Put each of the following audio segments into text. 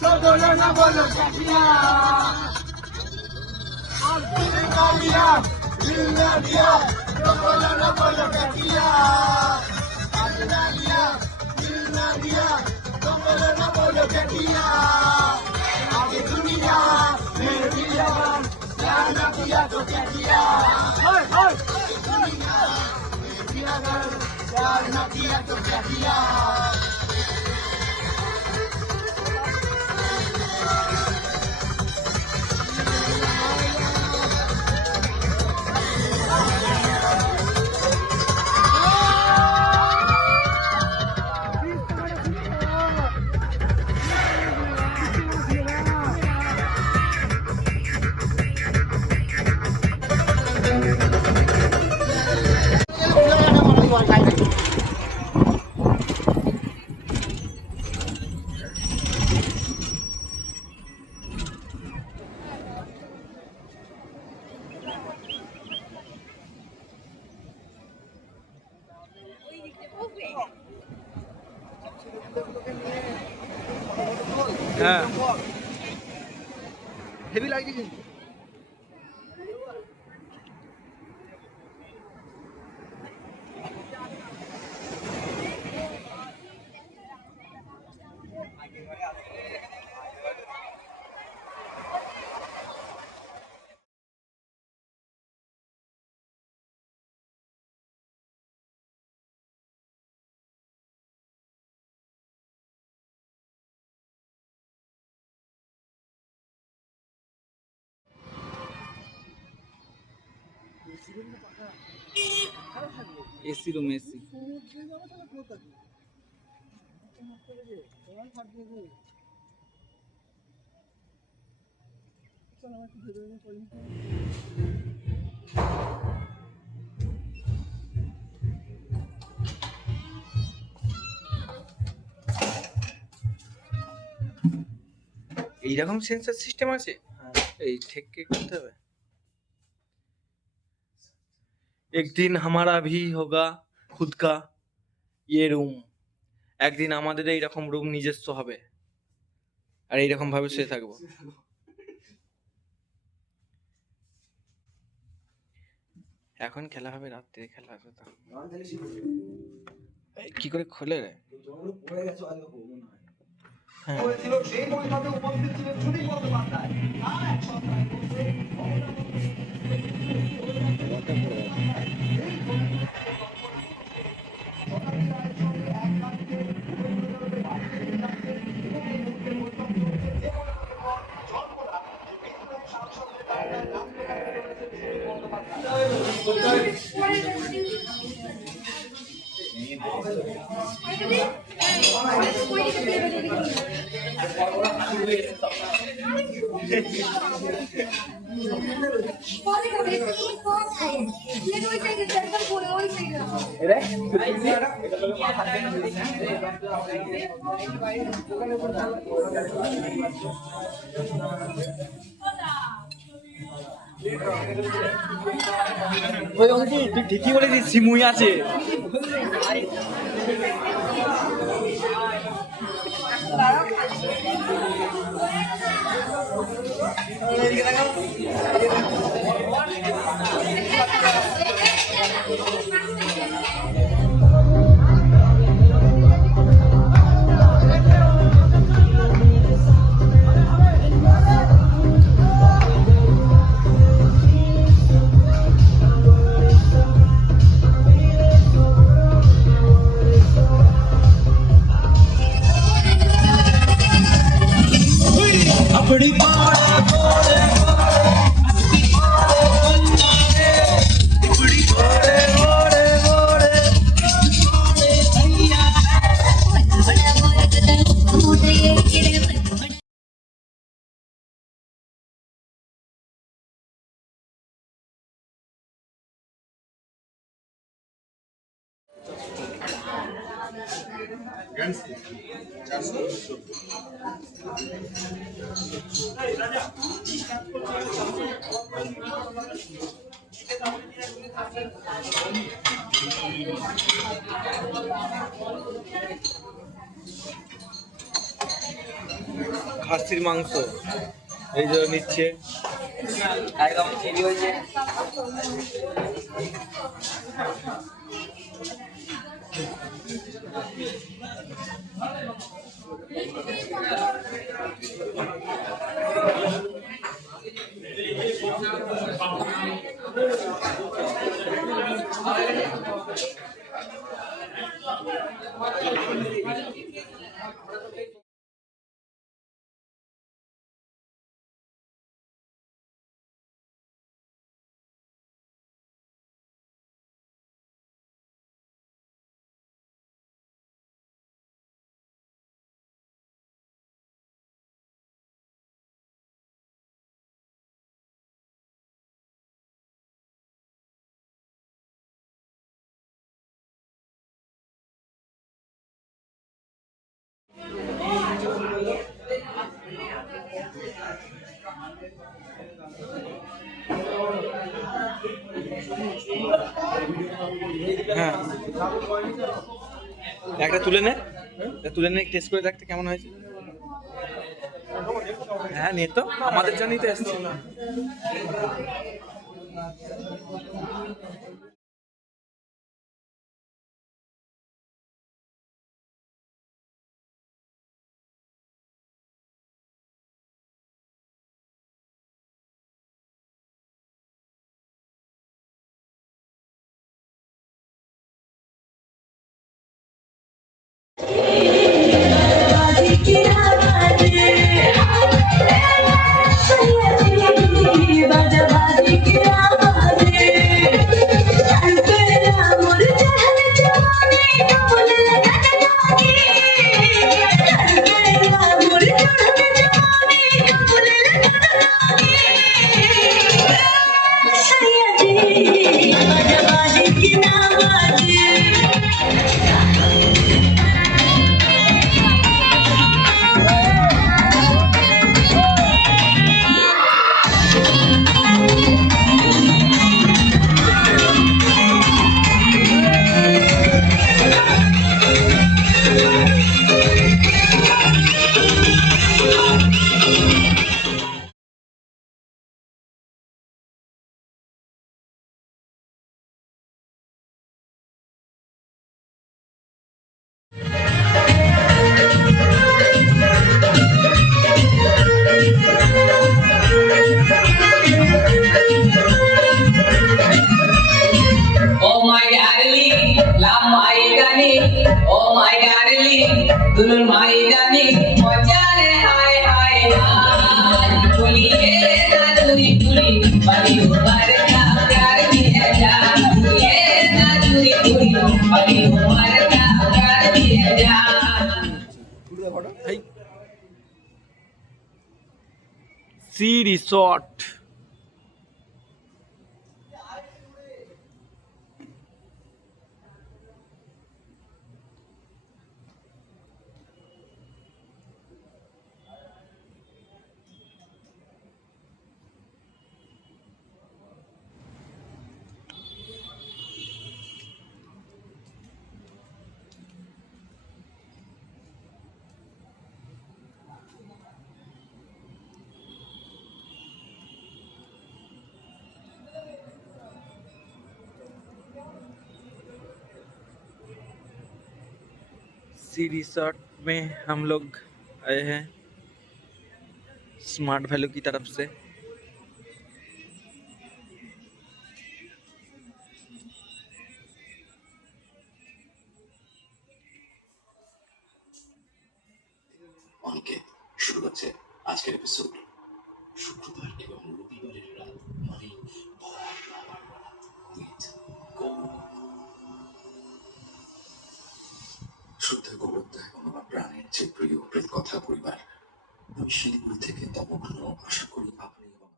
সকলে না বলো কাটিয়া কাটিয়া দিল্লা দিয়া সকলে না বলো কাটিয়া কাটিয়া দিল্লা দিয়া সকলে না বলো কাটিয়া आगे दुनिया में भी जवान प्यार न किया तो क्या किया दुनिया में भी अगर प्यार न किया तो क्या किया হ্যাঁ হেভি লাগছে কিন্তু এসি রুম এসি এইরকম সেন্সর সিস্টেম আছে এই ঠেক করতে হবে एक दिन हमारा भी होगा खुद का ये रूम একদিন আমাদের এইরকম রুম নিজস্ব হবে আর এইরকম ভাবে শুয়ে থাকবো এখন খেলা হবে রাত্রে খেলা হবে তো কি করে খোলে রে হ্যাঁ ওই অঙ্কি তুই ঠিকই বলেছিস সিমুই আছে अपनी খাসির মাংস এই যে নিচ্ছে একদম চিনি হয়েছে। হ্যাঁ একটা তুলে নে, টেস্ট করে দেখতে কেমন হয়েছে। হ্যাঁ নে তো, আমাদের জন্যই তো এসছি। Oh my darling, love my darling. Oh my darling, dul my darling. Mojare hi hi hi. Choli ye na duri duri, bali umar ka pyar diya ja. Ye na duri duri, bali umar ka pyar diya ja. Sea resort sea resort में हम लोग आए हैं smart value की तरफ से। অনেকে শুরু হচ্ছে আজকের এপিসোড। শুক্রবার এবং রবিবারের রাত মানে শ্রদ্ধা গৌরবদা এবং আমার প্রাণের যে প্রিয় প্রেত কথা পরিবার, আমি শিলিগুড়ি থেকে তপঘ্ন আশা করি আপনি এবং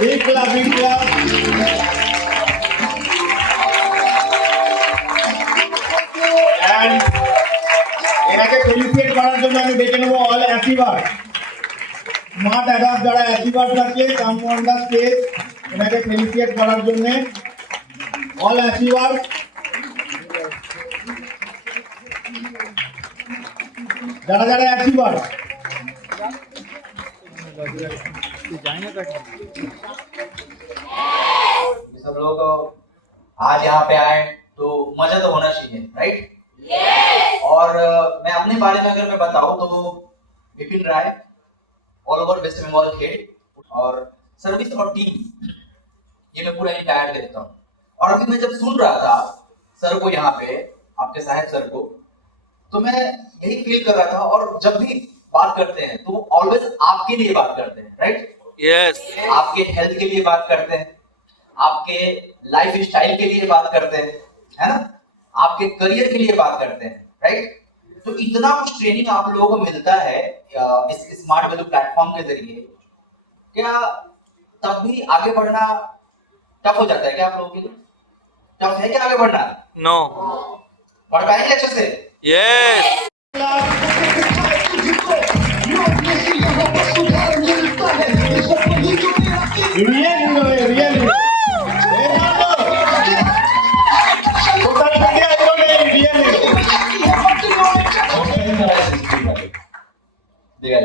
Big clap, big clap. And এনাকে ফেলিসিয়েট করার জন্য আমি ডেকে নেবো অল অ্যাচিভার। স্মার্ট অ্যাডাপ্ট যারা অ্যাচিভার্স আছে কাম অন দ্য স্টেজ এনাকে ফেলিসিয়েট করার জন্য অল অ্যাচিভার্স যারা যারা অ্যাচিভার্স सब लोग आज यहाँ पे आए तो मजा तो होना चाहिए, राइट? और मैं अपने बारे में अगर मैं बताऊं तो विपिन राय ऑल ओवर वेस्ट बंगाल खेल और सर्विस और टीम ये मैं पूरा इंटायर देखता हूँ। और अभी मैं जब सुन रहा था सर को यहाँ पे, आपके साहब सर को, तो मैं यही फील कर रहा था। और जब भी बात करते हैं तो ऑलवेज आपके लिए बात करते हैं, राइट? यस आपके हेल्थ के लिए बात करते हैं, आपके लाइफ स्टाइल के लिए बात करते हैं, है ना? आपके करियर के लिए बात करते हैं, राइट? तो इतना कुछ ट्रेनिंग आप लोगों को मिलता है इस स्मार्ट वैल्यू प्लेटफॉर्म के जरिए, क्या तब भी आगे बढ़ना टफ हो जाता है क्या आप लोगों के लिए? टफ है क्या आगे बढ़ना? नो बढ़ पाएंगे अच्छे से? Yes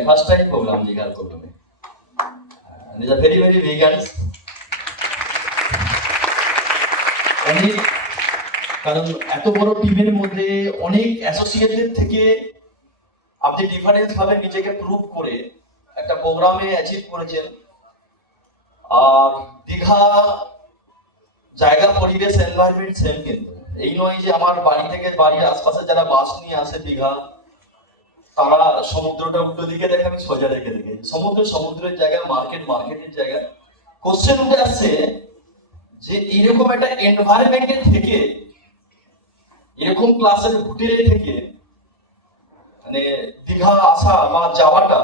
First time program legal program. And it's a very vegan. অনেক কারণ এত বড় টিমের মধ্যে অনেক অ্যাসোসিয়েটেড থেকে আপনি ডিফারেন্স ভাবে নিজেকে প্রুভ করে একটা প্রোগ্রামে অ্যাচিভ করেছেন। আর দীঘা জায়গা পরিবেশ এনভায়রনমেন্ট সেম, কিন্তু এই নয় যে আমার বাড়ি থেকে বাড়ির আশপাশে যারা বাস নিয়ে আসে দীঘা তারা সমুদ্রটা উল্টো দিকে দেখে, আমি সোজা রেখে দেখে সমুদ্রের জায়গায়, মার্কেটের জায়গায়। কোশ্চেন উঠে আসছে যে এরকম একটা এনভায়রনমেন্টের থেকে, এরকম ক্লাসের হোটেলে থেকে মানে দীঘা আসা বা যাওয়াটা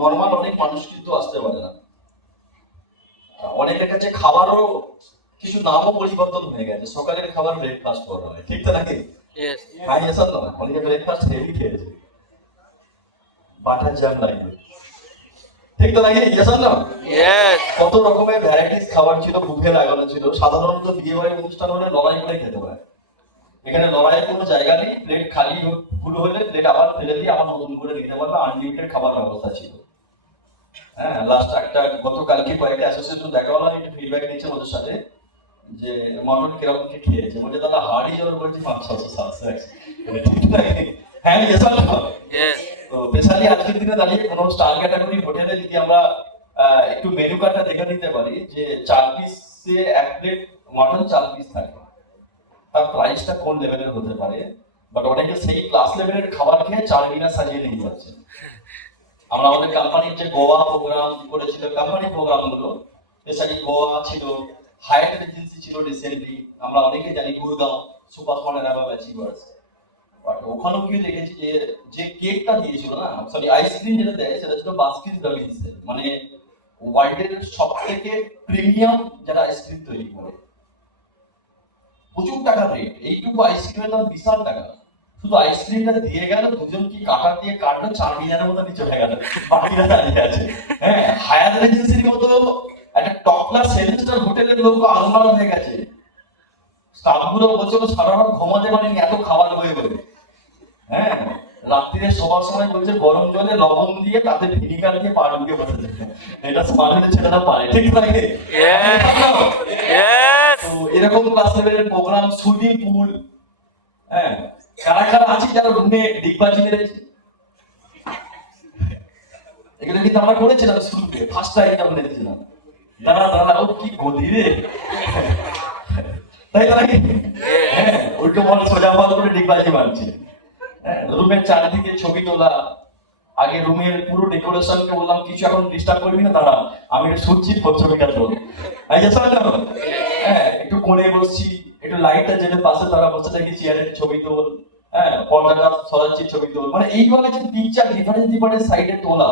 নর্মাল অনেক মানুষ কিন্তু আসতে পারে না। অনেকের কাছে খাবারও কিছু নামও পরিবর্তন হয়ে গেছে, সকালের খাবার ব্রেকফাস্ট করা হয়, ঠিক তো নাকি? হ্যাঁ এসব না, অনেকে ব্রেকফাস্ট হেভি খেয়েছে, বাটার জাম লাগবে, ঠিক তো নাকি? এসব না, কত রকমের ভ্যারাইটিস খাবার ছিল, বুফে লাগানো ছিল। সাধারণত বিয়ে বাড়ির অনুষ্ঠান হলে লড়াই করে খেতে পারে, এখানে লড়াইয়ের কোনো জায়গা নেই। প্লেট খালি ভুল হলে প্লেট আবার ফেলে দিয়ে আবার নতুন করে নিতে পারবে, আনলিমিটেড খাবার ব্যবস্থা ছিল। হ্যাঁ, লাস্ট একটা গতকালকে কয়েকটা অ্যাসোসিয়েশন দেখা হলো, একটু ফিডব্যাক দিয়েছে ওদের সাথে যে মটন কিরকম কি খেয়েছে, বলছে দাদা হাড়ি জল বলছি 500-700। হ্যাঁ এসব তো স্পেশালি আজকের দিনে দাঁড়িয়ে কোনো স্টার ক্যাটাগরি হোটেলে যদি আমরা একটু মেনু কার্ডটা দেখে নিতে পারি যে 4 পিসে 1 প্লেট মটন 4 পিস থাকে, তার প্রাইসটা কোন লেভেলের হতে পারে। বাট অনেকে সেই ক্লাস লেভেলের খাবার খেয়ে 4 ডিনার সাজিয়ে নিয়ে যাচ্ছে। আমরা আমাদের কোম্পানির যে গোয়া প্রোগ্রাম করেছিল, কোম্পানি প্রোগ্রামগুলো স্পেশালি গোয়া ছিল, হায়াত এজেন্সি ছিল রিসেন্টলি, আমরা অনেকে জানি গুরগাঁও সুপার স্মলের অ্যাবাভ অ্যাচিভার্স। বাট ওখানেও কি দেখেছি যে কেকটা দিয়েছিল না, সরি আইসক্রিম যেটা দেয় সেটা ছিল বাস্কিন রবিন্স, মানে ওয়ার্ল্ডের সব থেকে প্রিমিয়াম যারা আইসক্রিম তৈরি করে। প্রচুর টাকা রেট, এইটুকু আইসক্রিমের দাম বিশাল টাকা। শুধু আইসক্রিমটা দিয়ে গেল, দুজন কি কাটার দিয়ে কাটলো, 4 ডিনারের মতো নিচে হয়ে গেল, বাকিরা দাঁড়িয়ে আছে। হ্যাঁ, হায়াত এজেন্সির মতো একটা টপ ক্লাস 7 স্টার হোটেলের লোক আলমারা হয়ে গেছে, স্টাফগুলো বলছিল সারা রাত ঘুমাতে পারেনি এত খাবার হয়ে গেল। হ্যাঁ, রাত্রিরে সবার সময় বলছে গরম জলে লবণ দিয়ে তাতে ভিনিগার দিয়ে পা ঢুকে বসেছে। এটা স্মার্টের ছেলেরা পারে, ঠিক লাগে? তো এরকম ক্লাস লেভেলের প্রোগ্রাম, সুইমিং পুল, হ্যাঁ, কারা কারা আছে যারা রুমে ডিগবাজি মেরেছে? এগুলো কিন্তু আমরা করেছিলাম শুরুতে, ফার্স্ট টাইম আমরা মেরেছিলাম। দাঁড়া ও কি গদি রে, তাই তো নাকি? হ্যাঁ, উল্টো বল সোজা বল করে ডিগবাজি মারছে। রুমের চারিদিকে ছবি তোলা, আগে রুমের পুরো ডেকোরেশনকে বললাম কিছু এখন ডিস্টার্ব করবি না, দাঁড়া আমি একটু শুনছি ছবিটা তোল। হ্যাঁ, একটু কোণে বসছি, একটু লাইটটা জেলে পাশে তারা বসে থাকি, চেয়ারে ছবি তোল, হ্যাঁ পর্দাটা সরাচ্ছি ছবি তোল, মানে এইভাবে যে পিকচার ডিফারেন্ট সাইডে তোলা।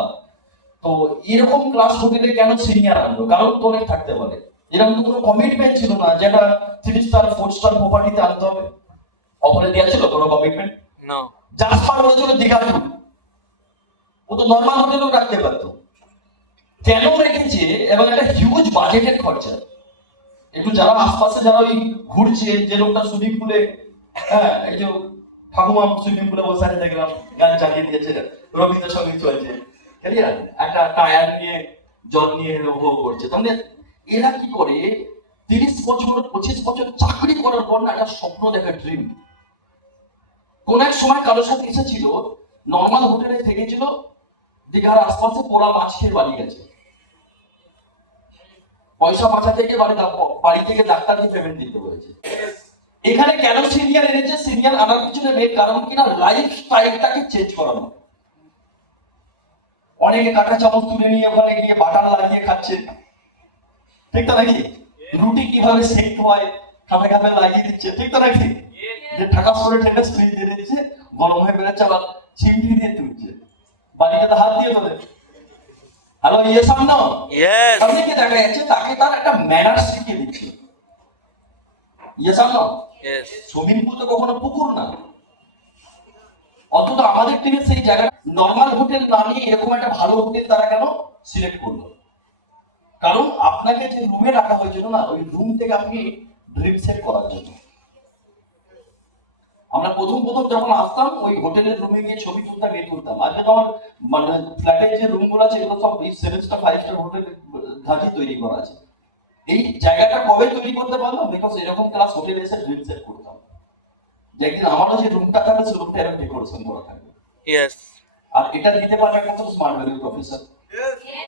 তো এরকম ক্লাস হোটেলে কেন সিনিয়র আনলো? কারণ তো অনেক থাকতে পারে, এরকম তো কোনো কমিটমেন্ট ছিল না যে একটা 3 স্টার 4 স্টার প্রপার্টিতে আনতে হবে। অফারে দেওয়া ছিল কোনো কমিটমেন্ট? জাস্ট পার বলেছিল দীঘা ট্যুর, ও তো নর্মাল হোটেলেও রাখতে পারতো। কেন রেখেছে এবং একটা হিউজ বাজেটের খরচা। একটু যারা আশপাশে যারা ওই ঘুরছে, যে লোকটা সুইমিং পুলে, হ্যাঁ এই যে ঠাকুমা সুইমিং পুলে বসে আছে দেখলাম, গান চালিয়ে দিয়েছে, রবীন্দ্রসঙ্গীত চলছে, ক্লিয়ার, একটা টায়ার নিয়ে জল নিয়ে উপভোগ করছে। তাহলে এরা কি করে 30 বছর 25 বছর চাকরি করার পর না একটা স্বপ্ন দেখা, ড্রিম। কোন এক সময় কারোর সাথে এসেছিল, নর্মাল হোটেলে থেকেছিল, দীঘার আশপাশে পোড়া মাছ খেয়ে বাড়ি গেছে, পয়সা বাঁচা থেকে বাড়ি থেকে ডাক্তারকে পেমেন্ট দিতে হয়েছে। এখানে কেন সিনিয়র এনেছে? সিনিয়র আনার পিছনে মেন কারণ কিনা লাইফ স্টাইলটাকে চেঞ্জ করানো। অনেকে কাঁটা চামচ তুলে নিয়ে ওখানে গিয়ে বাটার লাগিয়ে খাচ্ছে, ঠিক তো নাকি? রুটি কিভাবে সেকতে হয় খাপে খাপে লাগিয়ে দিচ্ছে, ঠিক তো নাকি? যে ঢাকা করে ঠেকে স্ত্রী দিয়ে দিচ্ছে, গরম হয়ে বেড়েছে, আবার চিমটি দিয়ে তুলছে, বাড়িতে তো হাত দিয়ে তোলে। হ্যালো, ইয়ে সামনে Yes. আপনাকে দেখা যাচ্ছে তাকে তার একটা ম্যানার শিখিয়ে দিচ্ছে। ইয়ে সামনে Yes. সুইমিং পুল তো কখনো পুকুর না, অথচ আমাদের টিমে সেই জায়গাটা নর্মাল হোটেল না নিয়ে এরকম একটা ভালো হোটেল তারা কেন সিলেক্ট করলো? কারণ আপনাকে যে রুমে রাখা হয়েছিল না, ওই রুম থেকে আপনি ড্রিম সেট করার জন্য। আমরা প্রথম যখন আসতাম ওই হোটেলের রুমে গিয়ে ছবি তুলতাম, এ তুলতাম। আজকে তো আমার মানে ফ্ল্যাটের যে রুমগুলো আছে এগুলো সব 7 স্টার 5 স্টার হোটেল ধাঁচে তৈরি করা আছে। এই জায়গাটা কবে তৈরি করতে পারলাম? বিকজ এরকম ক্লাস হোটেলে এসে ড্রিম সেট করতাম, যে একদিন আমারও যে রুমটা থাকবে সে রুমটা এরকম ডেকোরেশন করা থাকবে। Yes. আর এটা দিতে পারবে একমাত্র স্মার্ট ভ্যালু প্রফেসর।